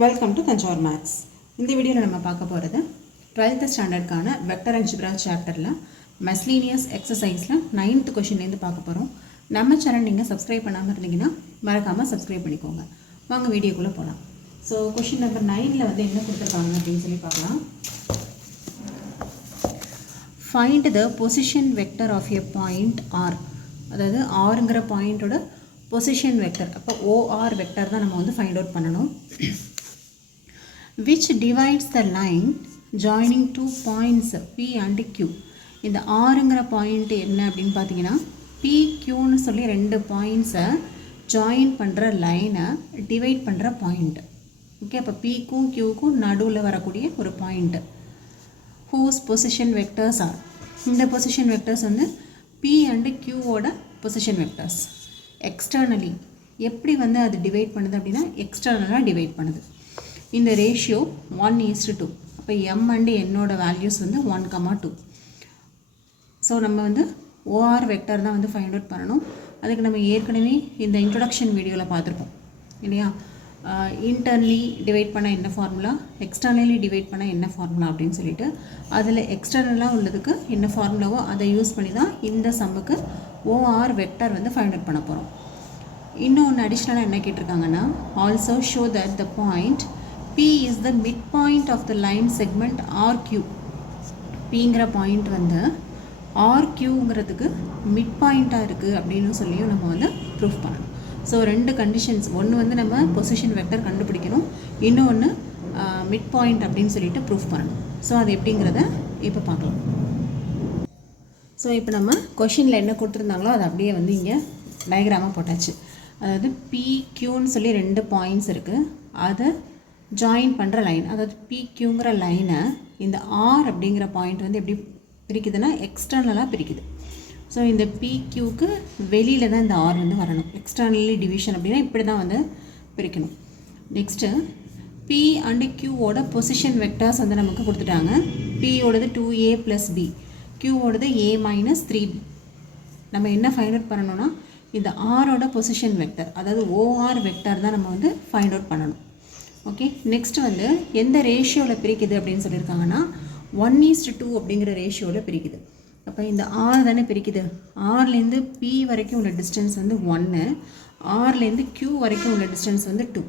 Welcome to Thanjavur maths. இந்த வீடியோவில் நம்ம பார்க்க போகிறது 12th ஸ்டாண்டர்டுக்கான வெக்டர் அல்ஜிப்ரா சாப்டரில் மெஸ்லீனியஸ் எக்ஸசைஸில் 9th கொஷின்லேருந்து பார்க்க போகிறோம். நம்ம சேனல் நீங்கள் சப்ஸ்கிரைப் பண்ணாமல் இருந்தீங்கன்னா மறக்காமல் சப்ஸ்கிரைப் பண்ணிக்கோங்க. வாங்க வீடியோக்குள்ளே போகலாம். ஸோ கொஷின் நம்பர் 9ல் வந்து என்ன கொடுத்துருக்காங்க அப்படின்னு சொல்லி பார்க்கலாம். Find the position vector of a point R. அதாவது ஆருங்கிற பாயிண்ட்டோட பொசிஷன் வெக்டர். அப்போ ஓஆர் வெக்டர் தான் நம்ம வந்து ஃபைண்ட் அவுட் பண்ணணும். which divides the line joining two points P and Q. இந்த ஆருங்கிற பாயிண்ட் என்ன அப்படின்னு பார்த்தீங்கன்னா PQன்னு சொல்லி ரெண்டு பாயிண்ட்ஸை ஜாயின் பண்ணுற லைனை டிவைட் பண்ணுற பாயிண்ட். ஓகே, அப்போ Pக்கும் Qக்கும் நடுவில் வரக்கூடிய ஒரு point. whose position vectors are. இந்த பொசிஷன் வெக்டர்ஸ் வந்து P and Qவோட பொசிஷன் வெக்டர்ஸ். எக்ஸ்டர்னலி எப்படி வந்து அது டிவைட் பண்ணுது அப்படின்னா எக்ஸ்டர்னலாக டிவைட் பண்ணுது. இந்த ரேஷியோ 1:2. அப்போ m அண்ட் என்னோட வேல்யூஸ் வந்து 1,2. ஸோ நம்ம வந்து ஓஆர் வெக்டர் தான் வந்து ஃபைண்ட் அவுட் பண்ணணும். அதுக்கு நம்ம ஏற்கனவே இந்த இன்ட்ரொடக்ஷன் வீடியோவில் பார்த்துருப்போம் இல்லையா. இன்டர்னலி டிவைட் பண்ண என்ன ஃபார்முலா, எக்ஸ்டர்னலி டிவைட் பண்ண என்ன ஃபார்முலா அப்படின்னு சொல்லிட்டு அதில் எக்ஸ்டர்னலாக உள்ளதுக்கு என்ன ஃபார்முலாவோ அதை யூஸ் பண்ணி தான் இந்த சம்முக்கு ஓஆர் வெக்டர் வந்து ஃபைண்ட் அவுட் பண்ண போகிறோம். இன்னொன்று அடிஷ்னலாக என்ன கேட்டிருக்காங்கன்னா also show that the point P is the midpoint of the line segment RQ. Pங்கிற பாயிண்ட் வந்து RQங்கிறதுக்கு மிட் பாயிண்ட்டாக இருக்குது அப்படின்னு சொல்லியும் நம்ம வந்து ப்ரூஃப் பண்ணணும். ஸோ ரெண்டு கண்டிஷன்ஸ், ஒன்று வந்து நம்ம பொசிஷன் வெக்டர் கண்டுபிடிக்கணும், இன்னொன்று மிட் பாயிண்ட் அப்படின்னு சொல்லிட்டு ப்ரூஃப் பண்ணணும். ஸோ அது எப்படிங்கிறத இப்போ பார்க்கலாம். ஸோ இப்போ நம்ம கொஷினில் என்ன கொடுத்துருந்தாங்களோ அதை அப்படியே வந்து இங்கே டயக்ராமாக போட்டாச்சு. அதாவது PQன்னு சொல்லி ரெண்டு பாயிண்ட்ஸ் இருக்குது, அதை ஜாயின் பண்ணுற லைன். அதாவது PQங்கிற லைனை இந்த ஆர் அப்படிங்கிற பாயிண்ட் வந்து எப்படி பிரிக்குதுன்னா எக்ஸ்டர்னலாக பிரிக்குது. ஸோ இந்த PQக்கு வெளியில் தான் இந்த ஆர் வந்து வரணும். எக்ஸ்டர்னலி டிவிஷன் அப்படின்னா இப்படி தான் வந்து பிரிக்கணும். நெக்ஸ்ட்டு P அண்டு Qவோட பொசிஷன் வெக்டர்ஸ் வந்து நமக்கு கொடுத்துட்டாங்க. Pயோடது 2A + B, Qவோடது A - 3B. நம்ம என்ன ஃபைண்ட் அவுட் பண்ணணும்னா இந்த ஆரோட பொசிஷன் வெக்டர், அதாவது OR வெக்டர் தான் நம்ம வந்து ஃபைண்ட் அவுட் பண்ணணும். ஓகே, நெக்ஸ்ட் வந்து எந்த ரேஷியோவில் பிரிக்குது அப்படின்னு சொல்லியிருக்காங்கன்னா 1:2 அப்படிங்கிற ரேஷியோவில் பிரிக்குது. அப்போ இந்த ஆர் தானே பிரிக்குது. ஆர்லேருந்து P வரைக்கும் உள்ள டிஸ்டன்ஸ் வந்து 1, ஆர்லேருந்து Q வரைக்கும் உள்ள டிஸ்டன்ஸ் வந்து 2.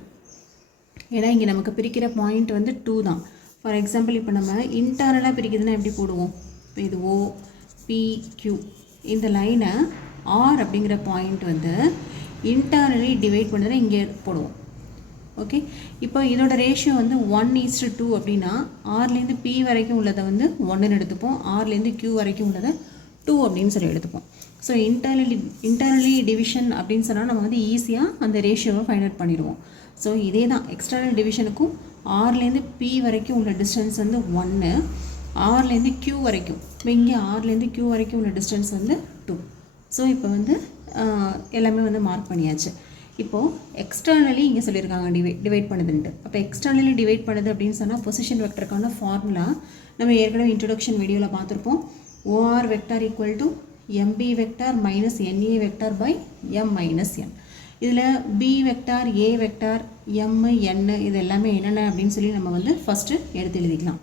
ஏன்னா இங்கே நமக்கு பிரிக்கிற பாயிண்ட் வந்து 2 தான். ஃபார் எக்ஸாம்பிள் இப்போ நம்ம இன்டர்னலாக பிரிக்குதுன்னா எப்படி போடுவோம், இப்போ இது OPQ இந்த லைனை ஆர் அப்படிங்கிற பாயிண்ட் வந்து இன்டர்னலி டிவைட் பண்ணுறதுனா இங்கே போடுவோம். ஓகே, இப்போ இதோட ரேஷியோ வந்து 1:2 அப்படின்னா ஆர்லேருந்து P வரைக்கும் உள்ளதை வந்து 1ன்னு எடுத்துப்போம், ஆர்லேருந்து Q வரைக்கும் உள்ளதை 2 அப்படின்னு சொல்லி எடுத்துப்போம். ஸோ இன்டர்னலி டிவிஷன் அப்படின்னு சொன்னால் நம்ம வந்து ஈஸியாக அந்த ரேஷியோவை ஃபைண்ட் அவுட் பண்ணிடுவோம். ஸோ இதே தான் எக்ஸ்டர்னல் டிவிஷனுக்கும் ஆர்லேருந்து P வரைக்கும் உள்ள டிஸ்டன்ஸ் வந்து 1, ஆர்லேருந்து Q வரைக்கும், இப்போ இங்கே ஆர்லேருந்து Q வரைக்கும் உள்ள டிஸ்டன்ஸ் வந்து 2. ஸோ இப்போ வந்து எல்லாமே வந்து மார்க் பண்ணியாச்சு. இப்போது எக்ஸ்டர்னலி இங்கே சொல்லியிருக்காங்க டிவைட் பண்ணுதுன்ட்டு. அப்போ எக்ஸ்டர்னலி டிவைட் பண்ணுது அப்படின்னு சொன்னால் பொசிஷன் வெக்டருக்கான ஃபார்முலா நம்ம ஏற்கனவே இன்ட்ரொடக்ஷன் வீடியோவில் பார்த்துருப்போம். OR vector equal to MB vector minus NA vector by M minus N. இதில் B vector, A vector, M, N இது எல்லாமே என்னென்ன அப்படின்னு சொல்லி நம்ம வந்து ஃபஸ்ட்டு எடுத்து எழுதிக்கலாம்.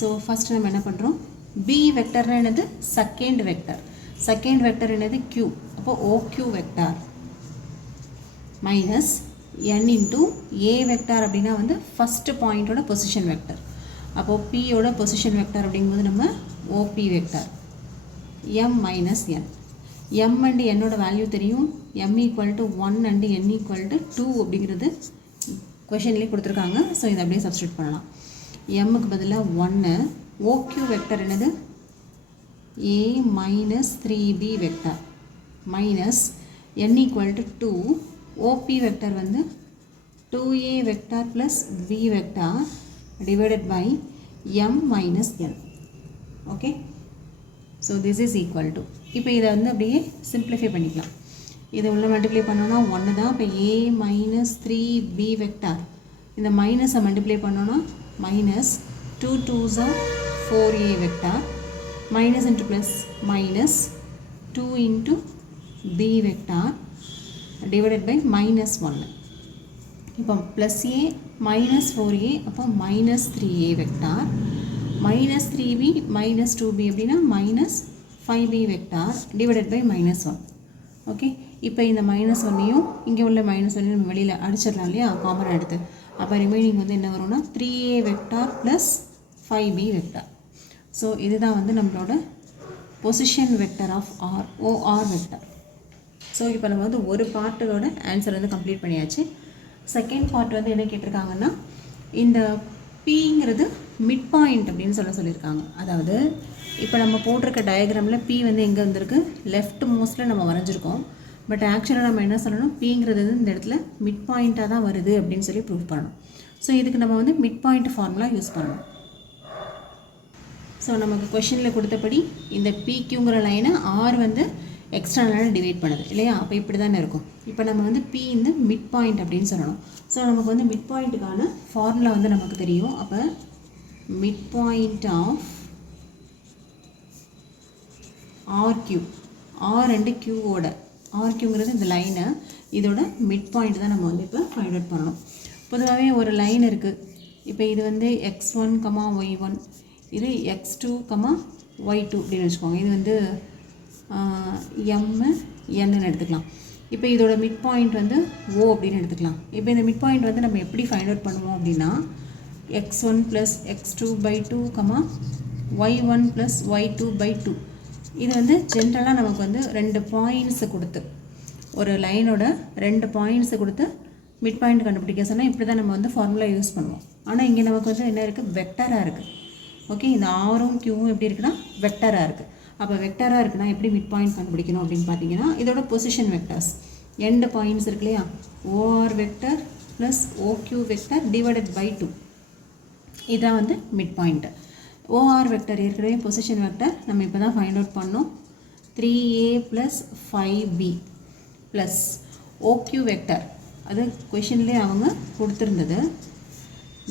ஸோ ஃபஸ்ட்டு நம்ம என்ன பண்ணுறோம், B வெக்டர்னா என்னது செகண்ட் வெக்டர், செகண்ட் வெக்டர் என்னது Q, அப்போ OQ vector minus N into A vector அப்படின்னா வந்து ஃபஸ்ட்டு பாயிண்ட்டோட பொசிஷன் வெக்டர். அப்போது Pயோட பொசிஷன் வெக்டர் அப்படிங்கும்போது நம்ம OP vector M minus N. M and என்னோட வேல்யூ தெரியும், M equal to 1 and N equal to 2 அப்படிங்கிறது கொஷன்லேயே கொடுத்துருக்காங்க. ஸோ இதை அப்படியே சப்ஸ்டியூட் பண்ணலாம். Mக்கு பதிலாக 1, OQ வெக்டர் என்னது A minus 3B vector minus N equal to 2, OP vector வந்து 2A vector plus B vector divided by M minus N. Okay, so this is equal to, இப்போ இதை வந்து அப்படியே சிம்பிளிஃபை பண்ணிக்கலாம். இதை உள்ள மல்டிப்ளை பண்ணோன்னா 1 தான். இப்போ A minus 3B vector இந்த மைனஸை மல்டிப்ளை பண்ணோன்னா minus 2 2s are 4A vector minus into plus minus 2 into B vector divided by minus 1. இப்போ ப்ளஸ் ஏ மைனஸ் 4a அப்போ minus 3a vector, minus 3b minus 2b அப்படின்னா minus 5b vector divided by minus 1. Okay, இப்போ இந்த minus ஒன்னையும் இங்கே உள்ள minus ஒன்னையும் நம்ம வெளியில் அடிச்சிடலாம் இல்லையா, காமன் எடுத்து. அப்போ ரிமைனிங் வந்து என்ன வரும்னா 3a vector plus 5b vector. So இதுதான் வந்து நம்மளோட position vector of R, OR vector. So இப்போ நம்ம வந்து ஒரு பார்ட்டோட ஆன்சர் வந்து கம்ப்ளீட் பண்ணியாச்சு. செகண்ட் பார்ட் வந்து என்ன கேட்டிருக்காங்கன்னா, இந்த பிங்கிறது மிட் பாயிண்ட் அப்படின்னு சொல்லியிருக்காங்க. அதாவது இப்போ நம்ம போட்டிருக்க டயக்ராமில் பி வந்து எங்கே வந்திருக்கு, லெஃப்ட் மோஸ்ட்டில் நம்ம வரைஞ்சிருக்கோம். பட் ஆக்சுவலாக நம்ம என்ன சொல்லணும், பிங்கிறது வந்து இந்த இடத்துல மிட் பாயிண்ட்டாக தான் வருது அப்படின்னு சொல்லி ப்ரூவ் பண்ணணும். ஸோ இதுக்கு நம்ம வந்து மிட் பாயிண்ட் ஃபார்முலா யூஸ் பண்ணணும். ஸோ நமக்கு கொஷினில் கொடுத்தபடி இந்த பிக்யூங்கிற லைனை ஆர் வந்து எக்ஸ்டர்னலாக டிவைட் பண்ணுது இல்லையா, அப்போ இப்படி தானே இருக்கும். இப்போ நம்ம வந்து பி இந்த மிட் பாயிண்ட் அப்படின்னு சொல்லணும். ஸோ நமக்கு வந்து மிட் பாயிண்ட்டுக்கான ஃபார்முலா வந்து நமக்கு தெரியும். அப்போ mid point of R Q, R and கியூவோட, ஆர்கியூங்கிறது இந்த லைனை, இதோட மிட் பாயிண்ட் தான் நம்ம வந்து இப்போ ஃபைண்ட் அவுட் பண்ணணும். பொதுவாகவே ஒரு லைன் இருக்குது. இப்போ இது வந்து x1, y1, இது x2, y2 அப்படின்னு வச்சுக்கோங்க. இது வந்து எம்னு எடுத்துக்கலாம். இப்போ இதோட மிட் பாயிண்ட் வந்து ஓ அப்படின்னு எடுத்துக்கலாம். இப்போ இந்த மிட் பாயிண்ட் வந்து நம்ம எப்படி ஃபைண்ட் அவுட் பண்ணுவோம் அப்படின்னா, x1 + x2/2, y1 + y2/2. இது வந்து ஜென்ரலாக நமக்கு வந்து 2 பாயிண்ட்ஸை கொடுத்து, ஒரு லைனோட 2 பாயிண்ட்ஸை கொடுத்து மிட் பாயிண்ட் கண்டுபிடிக்க சொன்னால் இப்படி தான் நம்ம வந்து ஃபார்முலா யூஸ் பண்ணுவோம். ஆனால் இங்கே நமக்கு வந்து என்ன இருக்குது, வெக்டராக இருக்குது. ஓகே, இந்த ஆரும் கியூவும் எப்படி இருக்குன்னா வெக்டராக இருக்குது. அப்போ வெக்டராக இருக்குன்னா எப்படி மிட் பாயிண்ட் கண்டுபிடிக்கணும் அப்படின்னு பார்த்தீங்கன்னா, இதோட பொசிஷன் வெக்டர்ஸ் எண்ட் பாயிண்ட்ஸ் இருக்கு இல்லையா, OR vector plus OQ vector divided by 2, இதான் வந்து மிட் பாயிண்ட்டு. ஓஆர் வெக்டர் ஏற்கனவே பொசிஷன் வெக்டர் நம்ம இப்போ தான் ஃபைண்ட் அவுட் பண்ணோம். 3a + 5b plus OQ vector, அது கொஷின்லேயே அவங்க கொடுத்துருந்தது,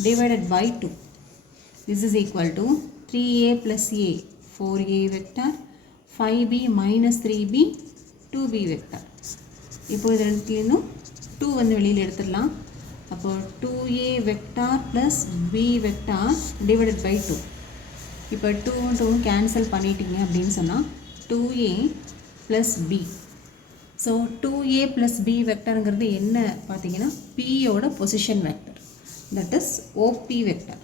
divided by 2. This is equal to 3a + a 4a vector, 5b minus 3b 2b vector. இப்போ இது ரெண்டுலேருந்தும் 2 வந்து வெளியில் எடுத்துடலாம். அப்போ 2a vector plus b vector divided by 2. இப்போ 2 கேன்சல் பண்ணிட்டீங்க அப்படின்னு சொன்னால் 2a + b. So 2a + b வெக்டருங்கிறது என்ன பார்த்தீங்கன்னா, பியோட position vector, that is OP vector.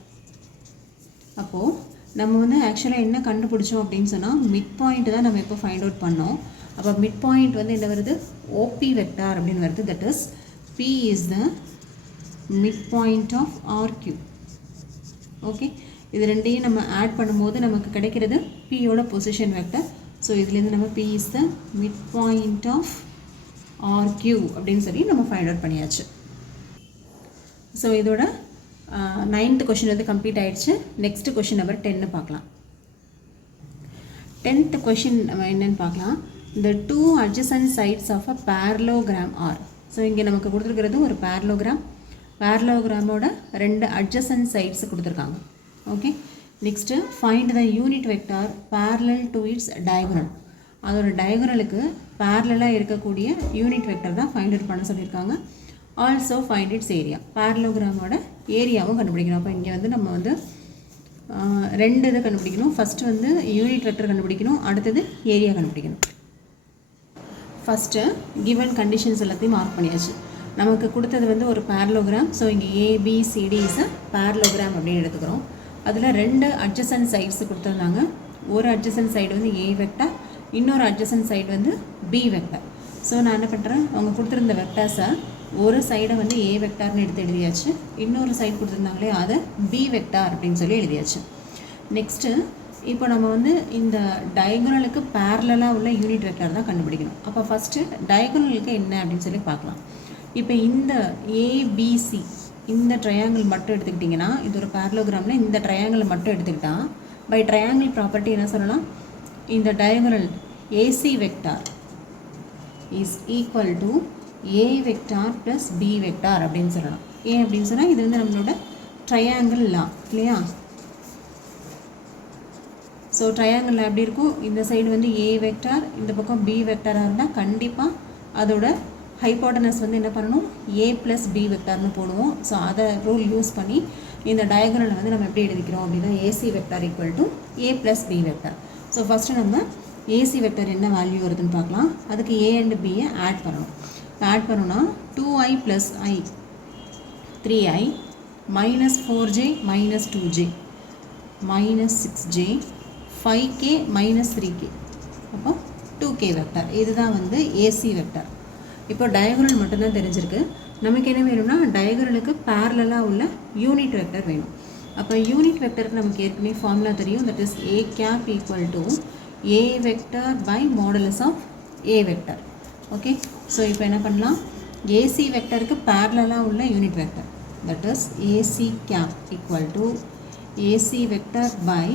அப்போது நம்ம வந்து ஆக்சுவலாக என்ன கண்டுபிடிச்சோம் அப்படின்னு சொன்னால், மிட் பாயிண்ட் தான் நம்ம இப்போ ஃபைண்ட் அவுட் பண்ணோம். அப்போ மிட் பாயிண்ட் வந்து என்ன வருது, ஓபி வெக்டார் அப்படின்னு வருது. That is P is the mid point of RQ. Okay, இது ரெண்டையும் நம்ம ஆட் பண்ணும்போது நமக்கு கிடைக்கிறது பியோட பொசிஷன் வெக்டர். ஸோ இதுலேருந்து நம்ம P is the mid point of RQ அப்படின்னு சொல்லி நம்ம ஃபைண்ட் அவுட் பண்ணியாச்சு. ஸோ இதோட 9th கொஷின் வந்து கம்ப்ளீட் ஆகிடுச்சு. நெக்ஸ்ட்டு கொஷின் நம்பர் 10 பார்க்கலாம். 10th கொஷின் நம்ம என்னென்னு பார்க்கலாம். The two adjacent sides of a parallelogram are. So இங்கே நமக்கு கொடுத்துருக்கிறது ஒரு parallelogram. parallelogram-ஓட 2 adjacent sides கொடுத்துருக்காங்க. Okay, next find the unit vector parallel to its diagonal. அதோட டயகனலுக்கு பேரலாக இருக்கக்கூடிய யூனிட் வெக்டர் தான் ஃபைண்ட் அவுட் பண்ண சொல்லியிருக்காங்க. ஆல்சோ ஃபைண்ட் இட்ஸ் ஏரியா, பேரலோகிராமோட ஏரியாவும் கண்டுபிடிக்கணும். அப்போ இங்கே வந்து நம்ம வந்து 2 இதை கண்டுபிடிக்கணும். ஃபஸ்ட்டு வந்து யூனிட் வெக்டர் கண்டுபிடிக்கணும், அடுத்தது ஏரியா கண்டுபிடிக்கணும். ஃபஸ்ட்டு கிவன் கண்டிஷன்ஸ் எல்லாத்தையும் மார்க் பண்ணியாச்சு. நமக்கு கொடுத்தது வந்து ஒரு பேரலோகிராம். ஸோ இங்கே ஏபிசிடி இஸ் அ பேரலோகிராம் அப்படின்னு எடுத்துக்கிறோம். அதில் 2 அட்ஜசன்ட் சைட்ஸ் கொடுத்துருந்தாங்க. ஒரு அட்ஜசன்ட் சைடு வந்து ஏ வெக்டர், இன்னொரு அட்ஜசன்ட் சைடு வந்து பி வெக்டர். ஸோ நான் என்ன பண்ணுறேன், அவங்க கொடுத்துருந்த வெக்டர்ஸை ஒரு சைடை வந்து ஏ வெக்டார்னு எடுத்து எழுதியாச்சு, இன்னொரு சைடு கொடுத்துருந்தாங்களே அதை பி வெக்டார் அப்படின்னு சொல்லி எழுதியாச்சு. நெக்ஸ்ட்டு இப்போ நம்ம வந்து இந்த டயகனலுக்கு பேரலாக உள்ள யூனிட் வெக்டார் தான் கண்டுபிடிக்கணும். அப்போ ஃபஸ்ட்டு டயகனலுக்கு என்ன அப்படின்னு சொல்லி பார்க்கலாம். இப்போ இந்த ஏபிசி இந்த ட்ரையாங்கிள் மட்டும் எடுத்துக்கிட்டிங்கன்னா, இது ஒரு பேரலோகிராமில் இந்த ட்ரையாங்கிள் மட்டும் எடுத்துக்கிட்டால் பை ட்ரையாங்கிள் ப்ராப்பர்ட்டி என்ன சொல்லலாம், இந்த diagonal AC vector is equal to a vector plus b vector அப்படின்னு சொல்லலாம். ஏன் அப்படின்னு சொன்னால் இது வந்து நம்மளோட ட்ரையாங்கிள் லா இல்லையா. ஸோ ட்ரையாங்கிள் எப்படி இருக்கும், இந்த சைடு வந்து ஏ வெக்டார், இந்த பக்கம் பி வெக்டாராக இருந்தால் கண்டிப்பாக அதோட ஹைப்போட்டனஸ் வந்து என்ன பண்ணணும், a + b வெக்டார்னு போடுவோம். ஸோ அதை ரூல் யூஸ் பண்ணி இந்த டயகனலை வந்து நம்ம எப்படி எழுதிக்கிறோம் அப்படின்னா AC vector equal to a + b vector. So first நம்ம AC வெக்டார் என்ன வேல்யூ வருதுன்னு பார்க்கலாம். அதுக்கு a and b ஆட் பண்ணணும். ஆட் பண்ணோன்னா 2i + i 3i - 4j - 2j -6j 5k - 3k அப்போ 2k வெக்டார். இதுதான் வந்து AC வெக்டார். இப்போ டயகனல் மட்டும்தான் தெரிஞ்சிருக்கு. நமக்கு என்ன வேணும்னா டயகனலுக்கு பேரலாக உள்ள யூனிட் வெக்டர் வேணும். அப்போ யூனிட் வெக்டருக்கு நமக்கு ஏற்கனவே ஃபார்முலா தெரியும். That is a cap = a vector by modulus of a vector. Okay, so இப்போ என்ன பண்ணலாம், AC வெக்டருக்கு பேரலாக உள்ள unit vector that is AC cap = AC vector by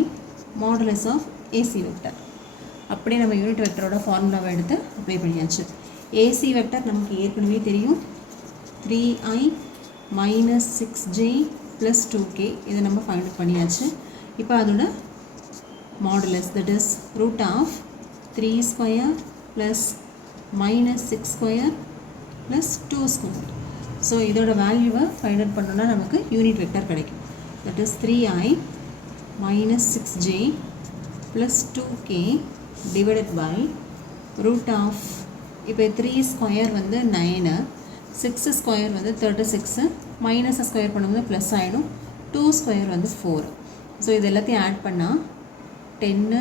modulus of AC vector. அப்படியே நம்ம யூனிட் வெக்டரோட ஃபார்முலாவை எடுத்து அப்ளை பண்ணியாச்சு. AC வெக்டர் நமக்கு ஏற்கனவே தெரியும், 3i - 6j + 2k. இதை நம்ம ஃபைண்ட் பண்ணியாச்சு. இப்போ அதோட மாடுலஸ் தட் இஸ் √3² + -6² + 2². ஸோ இதோட வேல்யூவை ஃபைண்ட் அவுட் பண்ணோன்னா நமக்கு யூனிட் வெக்டர் கிடைக்கும். That is 3i - 6j + 2k divided by √. இப்போ 3² வந்து 9, 6² வந்து 36, மைனஸ் ஸ்கொயர் பண்ணும்போது ப்ளஸ் ஆகிடும், 2² வந்து 4. ஸோ இது எல்லாத்தையும் ஆட் பண்ணால் 10,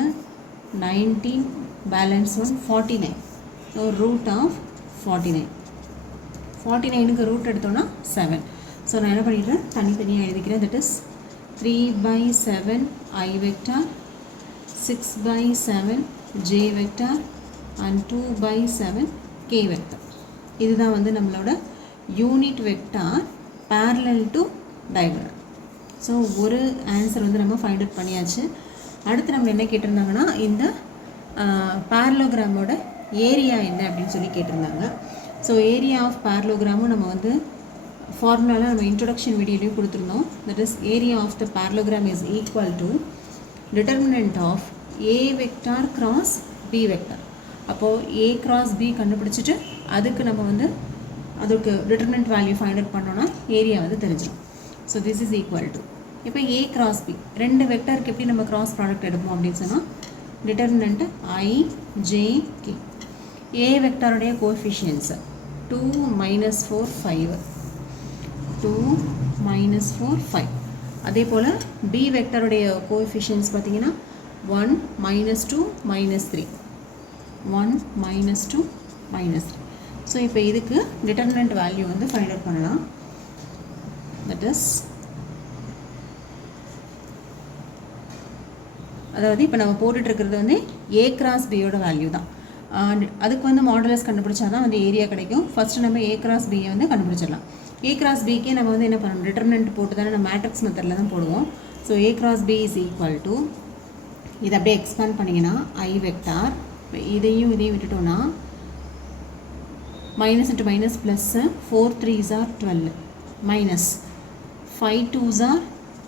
19, பேலன்ஸ் 1 49. ஸோ √49. 49க்கு ரூட் எடுத்தோன்னா 7. ஸோ நான் என்ன பண்ணிடுறேன், தனித்தனியாக எழுதிக்கிறேன். That is 3/7 i vector, 6/7 j vector and 2/7 k vector. இதுதான் வந்து நம்மளோட unit vector parallel to diagonal. So ஒரு ஆன்சர் வந்து நம்ம ஃபைண்ட் அவுட் பண்ணியாச்சு. அடுத்து நம்ம என்ன கேட்டிருந்தாங்கன்னா, இந்த parallelogram-ஓட ஏரியா என்ன அப்படின்னு சொல்லி கேட்டிருந்தாங்க. ஸோ ஏரியா ஆஃப் parallelogram நம்ம வந்து ஃபார்முலாவில் நம்ம இன்ட்ரொடக்ஷன் வீடியோலையும் கொடுத்துருந்தோம். That is area of the parallelogram is equal to determinant of a vector cross b vector. அப்போது a கிராஸ் b கண்டுபிடிச்சிட்டு அதுக்கு நம்ம வந்து அதுக்கு டிட்டர்மினன்ட் வேல்யூ ஃபைண்ட் அவுட் பண்ணோன்னா ஏரியா வந்து தெரிஞ்சிடும். So this is equal to, இப்போ a கிராஸ் b ரெண்டு வெக்டாருக்கு எப்படி நம்ம கிராஸ் ப்ராடக்ட் எடுப்போம் அப்படின்னு சொன்னால், determinant i j k. a வெக்டாருடைய கோஎஃபிஷியன்ஸ் 2 - 4 5, 2 - 4 5. அதே போல் b வெக்டாருடைய கோஎஃபிஷியன்ஸ் பார்த்தீங்கன்னா 1 - 2 - 3, 1 - 2 - 3. ஸோ இப்போ இதுக்கு டிட்டர்மினன்ட் வேல்யூ வந்து ஃபைண்ட் அவுட் பண்ணலாம். தட் இஸ், அதாவது இப்போ நம்ம போட்டுட்ருக்கிறது வந்து a கிராஸ் பியோட வேல்யூ தான். அதுக்கு வந்து மாடுலஸ் கண்டுபிடிச்சா தான் வந்து ஏரியா கிடைக்கும். ஃபஸ்ட்டு நம்ம a கிராஸ் பியை வந்து கண்டுபிடிச்சிடலாம். a கிராஸ் பிக்கே நம்ம வந்து என்ன பண்ணணும், டிட்டர்மினன்ட் போட்டு தானே நம்ம மேட்ரிக்ஸ் மெத்தடில் தான் போடுவோம். So a cross b is equal to, இதை அப்படியே எக்ஸ்பேண்ட் பண்ணிங்கன்னா i வெக்டார், இதையும் விட்டுட்டோன்னா minus into minus plus 4 3s are 12, minus 5 2s are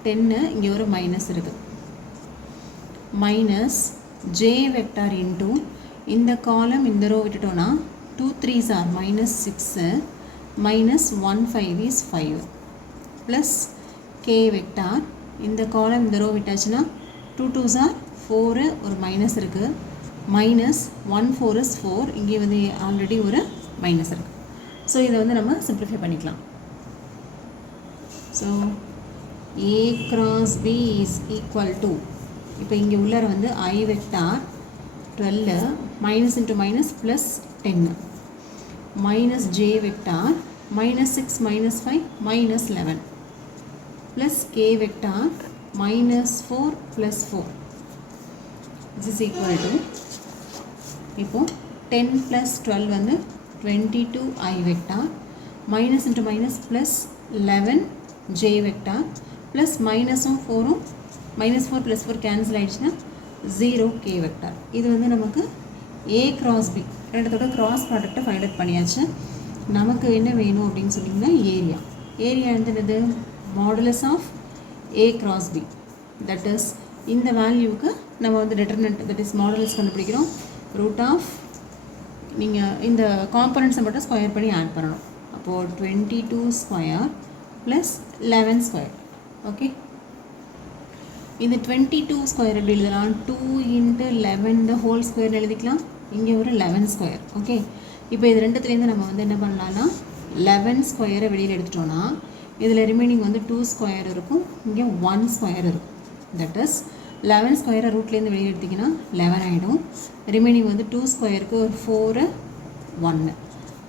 10, இங்கே ஒரு மைனஸ் இருக்குது, மைனஸ் j வெக்டார் இன்ட்டு இந்த காலம் இந்த ரோ விட்டுட்டோன்னா 2 3s are -6, minus 1 5 is 5, plus k vector இந்த காலம் இந்த ரோ விட்டாச்சுன்னா 2 2s are 4, ஒரு மைனஸ் இருக்குது, மைனஸ் 1 4 is 4, இங்கே வந்து ஆல்ரெடி ஒரு மைனஸ் இருக்குது. ஸோ இதை வந்து நம்ம சிம்பிளிஃபை பண்ணிக்கலாம். So a cross b is equal to, இப்போ இங்கே உள்ளார வந்து i vector 12, minus into minus plus 10, minus j vector minus 6 minus 5 minus 11, plus k vector minus 4 plus 4. this is equal to, இப்போது 10 ப்ளஸ் 12 வந்து 22 i vector, minus into minus plus 11 j vector, plus மைனஸும் 4ம் minus 4 plus 4 cancel ஆகிடுச்சுன்னா 0 k vector. இது வந்து நமக்கு a cross b ரெண்டத்தோட cross ப்ராடக்டை ஃபைண்ட் அவுட் பண்ணியாச்சு. நமக்கு என்ன வேணும் அப்படின்னு சொன்னிங்கன்னா ஏரியா. ஏரியா என்னது, modulus of a cross b. That is இந்த வேல்யூவுக்கு நம்ம வந்து டிட்டர்மினன்ட் தட் இஸ் மாடுலஸ் கண்டுபிடிக்கிறோம். ரூட் ஆஃப் நீங்கள் இந்த காம்பனண்ட்ஸை மட்டும் ஸ்கொயர் பண்ணி ஆட் பண்ணணும். அப்போது 22 ஸ்கொயர் ப்ளஸ் 11 ஸ்கொயர். ஓகே, இந்த 22 ஸ்கொயர் எப்படி எழுதலாம்? 2 × 11 the whole ஸ்கொயர் எழுதிக்கலாம். இங்கே ஒரு 11 ஸ்கொயர். ஓகே, இப்போ இது ரெண்டுத்துலேருந்து நம்ம வந்து என்ன பண்ணலான்னா 11 ஸ்கொயரை வெளியில் எடுத்துட்டோன்னா இதில் ரிமைனிங் வந்து 2 ஸ்கொயர் இருக்கும், இங்கே 1 ஸ்கொயர் இருக்கும். தட் இஸ் 11 ஸ்கொயரை ரூட்லேருந்து வெளியில் எடுத்திங்கன்னா 11 ஆகிடும். ரிமைனிங் வந்து 2 ஸ்கொயருக்கு ஒரு 4 1.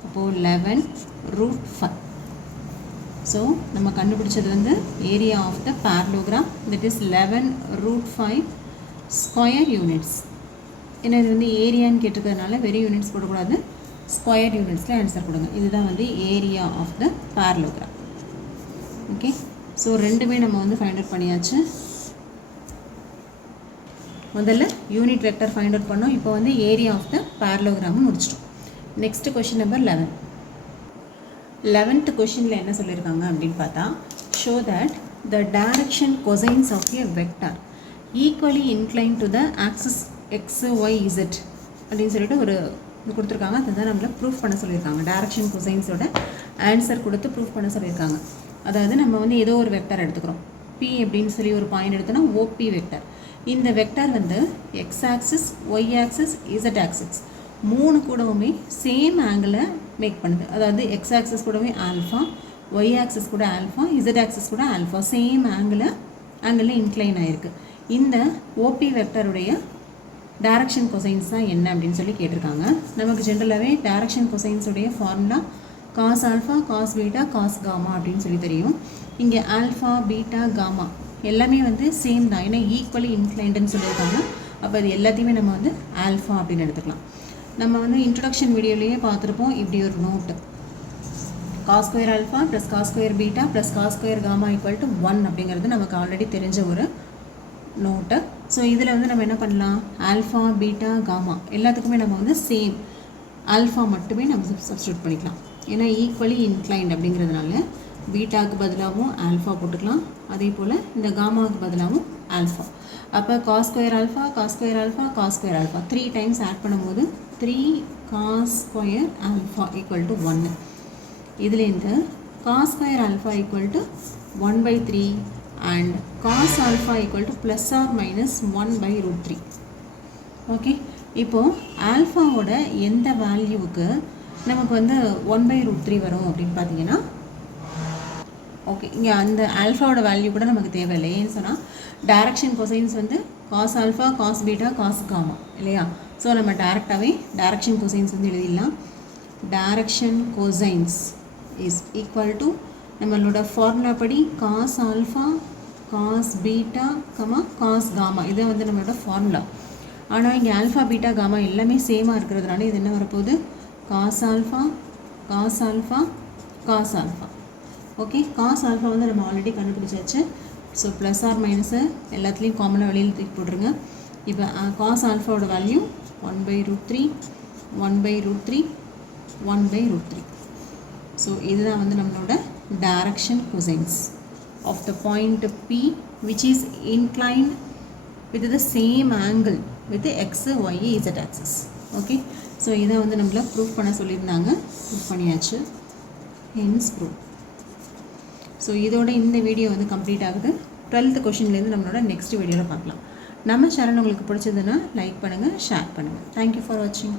அப்போது 11√5. ஸோ நம்ம கண்டுபிடிச்சது வந்து area of the parallelogram, that is 11√5 square units. ஏன்னா இது வந்து ஏரியான்னு கேட்டிருக்கிறதுனால வெரி யூனிட்ஸ் போடக்கூடாது, ஸ்கொயர் யூனிட்ஸில் ஆன்சர் கொடுங்க. இதுதான் வந்து area of the parallelogram. Okay, so ரெண்டுமே நம்ம வந்து ஃபைண்ட் அவுட் பண்ணியாச்சு. முதல்ல யூனிட் வெக்டர் ஃபைண்ட் அவுட் பண்ணோம், இப்போ வந்து ஏரியா ஆஃப் த parallelogram முடிச்சிட்டோம். Next question number 11. 11th கொஷினில் என்ன சொல்லியிருக்காங்க அப்படின்னு பார்த்தா, show that the direction cosines of a vector equally incline to the axis X Y Z அப்படின்னு சொல்லிட்டு ஒரு இது கொடுத்துருக்காங்க. அதுதான் நம்மளை ப்ரூஃப் பண்ண சொல்லியிருக்காங்க. டைரக்ஷன் கொசைன்ஸோட ஆன்சர் கொடுத்து ப்ரூஃப் பண்ண சொல்லியிருக்காங்க. அதாவது நம்ம வந்து ஏதோ ஒரு வெக்டர் எடுத்துக்கிறோம், பி அப்படின்னு சொல்லி ஒரு பாயிண்ட் எடுத்தோன்னா ஓபி வெக்டர். இந்த வெக்டர் வந்து X axis, Y axis, Z axis மூணு கூடவுமே சேம் ஆங்கிளை மேக் பண்ணுது. அதாவது எக்ஸ் ஆக்சிஸ் கூடவே ஆல்ஃபா, ஒய் ஆக்சிஸ் கூட ஆல்ஃபா, இசட் ஆக்சிஸ் கூட ஆல்ஃபா, சேம் ஆங்கிளில் இன்க்ளைன் ஆகிருக்கு. இந்த ஓபி வெக்டருடைய டைரக்ஷன் கொசைன்ஸ் தான் என்ன அப்படின்னு சொல்லி கேட்டிருக்காங்க. நமக்கு ஜென்ரலாகவே டைரக்ஷன் கொசைன்ஸுடைய formula cos alpha, cos beta, cos gamma அப்படின்னு சொல்லி தெரியும். இங்கே ஆல்ஃபா, பீட்டா, காமா எல்லாமே வந்து சேம் தான், ஏன்னா ஈக்குவலி இன்க்ளைண்டுன்னு சொல்லியிருக்காங்க. அப்போ இது எல்லாத்தையுமே நம்ம வந்து ஆல்ஃபா அப்படின்னு எடுத்துக்கலாம். நம்ம வந்து இன்ட்ரடக்ஷன் வீடியோலேயே பார்த்துருப்போம் இப்படி ஒரு note, cos square alpha plus cos square beta plus cos square gamma equal to 1 அப்படிங்கிறது நமக்கு ஆல்ரெடி தெரிஞ்ச ஒரு நோட்டு. ஸோ இதில் வந்து நம்ம என்ன பண்ணலாம், ஆல்ஃபா, பீட்டா, காமா எல்லாத்துக்குமே நம்ம வந்து சேம் ஆல்ஃபா மட்டுமே நம்ம சப்ஸ்டியூட் பண்ணிக்கலாம். ஏன்னா ஈக்குவலி இன்க்ளைன்ட் அப்படிங்கிறதுனால பீட்டாவுக்கு பதிலாகவும் ஆல்ஃபா போட்டுக்கலாம், அதே போல் இந்த காமாவுக்கு பதிலாகவும் ஆல்ஃபா. அப்போ cos square alpha, cos square alpha, cos square alpha 3 times add பண்ணும்போது 3 cos square alpha equal to 1. இதுலேருந்து cos square alpha equal to 1/3 and cos alpha equal to plus or minus 1/√3. Okay, இப்போது ஆல்ஃபாவோட எந்த வேல்யூவுக்கு நமக்கு வந்து 1/√3 வரும் அப்படின்னு பார்த்தீங்கன்னா, ஓகே இங்கே அந்த ஆல்ஃபாவோட வேல்யூ கூட நமக்கு தேவையில்லை. ஏன்னு சொன்னால் டைரக்ஷன் கொசைன்ஸ் வந்து cos alpha, cos beta, cos gamma இல்லையா. ஸோ நம்ம டேரெக்டாகவே டைரக்ஷன் கொசைன்ஸ் வந்து எழுதிடலாம். Direction cosines is equal to நம்மளோட ஃபார்முலா படி cos alpha, cos beta, cos gamma, இதை வந்து நம்மளோட ஃபார்முலா. ஆனால் இங்கே ஆல்ஃபா, பீட்டா, காமா எல்லாமே சேமாக இருக்கிறதுனால இது என்ன வரப்போகுது, cos alpha, cos alpha, cos alpha. Okay, cos alpha வந்து நம்ம ஆல்ரெடி கண்டுபிடிச்சாச்சு. ஸோ ப்ளஸ் ஆர் மைனஸை எல்லாத்துலேயும் காமனாக வெளியில் தூக்கி போட்டுருங்க. இப்போ காஸ் ஆல்ஃபாவோட வேல்யூ 1/√3, 1/√3, 1/√3. ஸோ இதுதான் வந்து நம்மளோட direction cosines of the point P which is inclined with the same angle with x, y, z axis. Okay, so இதை வந்து நம்மளை ப்ரூஃப் பண்ண சொல்லியிருந்தாங்க, ப்ரூஃப் பண்ணியாச்சு. Hence proof. ஸோ இதோட இந்த வீடியோ வந்து கம்ப்ளீட் ஆகுது. 12th கொஷின்லேருந்து நம்மளோட நெக்ஸ்ட் வீடியோவில் பார்க்கலாம். நம்ம சேனல் உங்களுக்கு பிடிச்சதுன்னா லைக் பண்ணுங்கள், ஷேர் பண்ணுங்கள். தேங்க்யூ ஃபார் வாட்சிங்.